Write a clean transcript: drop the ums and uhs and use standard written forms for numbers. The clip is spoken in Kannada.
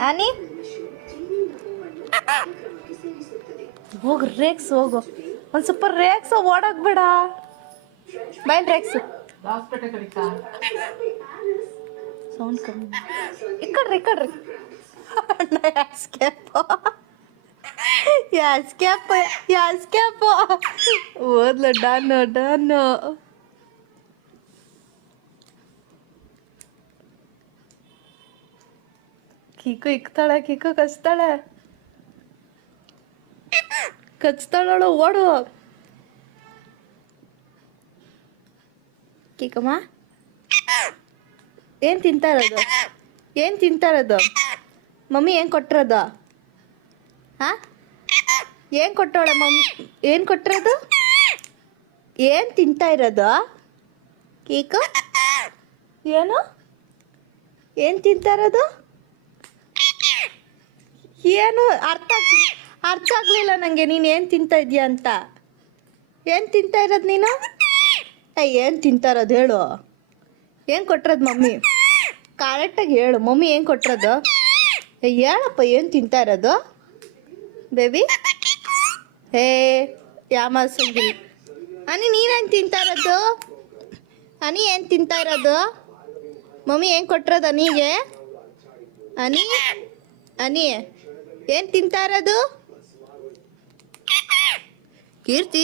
ಆನಿ ಹೋಗು ರೇಕ್ಸ್ ಹೋಗು ಒಂದು ಸ್ವಲ್ಪ ರೇಕ್ಸ್ ಓಡೋಗ್ಬೇಡ ಬೈಲ್ ರೇಕ್ಸ್ ಸೌಂಡ್ ಕಮ್ಮಿ ಇಕ್ಕಡ್ರಿ ಯಾಸ್ಕ್ಯಾಪ್ ಓದ್ಲು ಡಾನು ಕೀಕು ಇಕ್ತಾಳೆ ಕೀಕು ಕಚ್ತಾಳಳು ಓಡು ಕೀಕಮ್ಮ ಏನು ತಿಂತಾ ಇರೋದು ಮಮ್ಮಿ ಏನು ಕೊಟ್ಟಿರೋದು ಹಾಂ ಏನು ಕೊಟ್ಟವಳೆ ಮಮ್ಮಿ ಏನು ಕೊಟ್ಟಿರೋದು ಏನು ತಿಂತಾ ಇರೋದು ಕೀಕು ಏನು ತಿಂತಾ ಇರೋದು ಏನು ಅರ್ಥ ಆಗಲಿಲ್ಲ ನನಗೆ ನೀನು ಏನು ತಿಂತಾ ಇದೀಯ ಅಂತ ಏನು ತಿಂತಾ ಇರೋದು ನೀನು ಏನು ತಿಂತಾ ಇರೋದು ಹೇಳು ಏನು ಕೊಟ್ಟಿರೋದು ಮಮ್ಮಿ ಕರೆಕ್ಟಾಗಿ ಹೇಳು ಮಮ್ಮಿ ಏನು ಕೊಟ್ಟಿರೋದು ಹೇಳಪ್ಪ ಏನು ತಿಂತಾ ಇರೋದು ಬೇಬಿ ಹೇ ಯಾಮಾಸಂಗಿಲ್ಲ ಅನಿ ನೀನೇನು ತಿಂತಾ ಇರೋದು ಅನಿ ಏನು ತಿಂತಾ ಇರೋದು ಮಮ್ಮಿ ಏನು ಕೊಟ್ಟಿರೋದು ಅನಿಗೆ ಅನಿ ಏನು ತಿಂತಾ ಇರೋದು ಕೀರ್ತಿ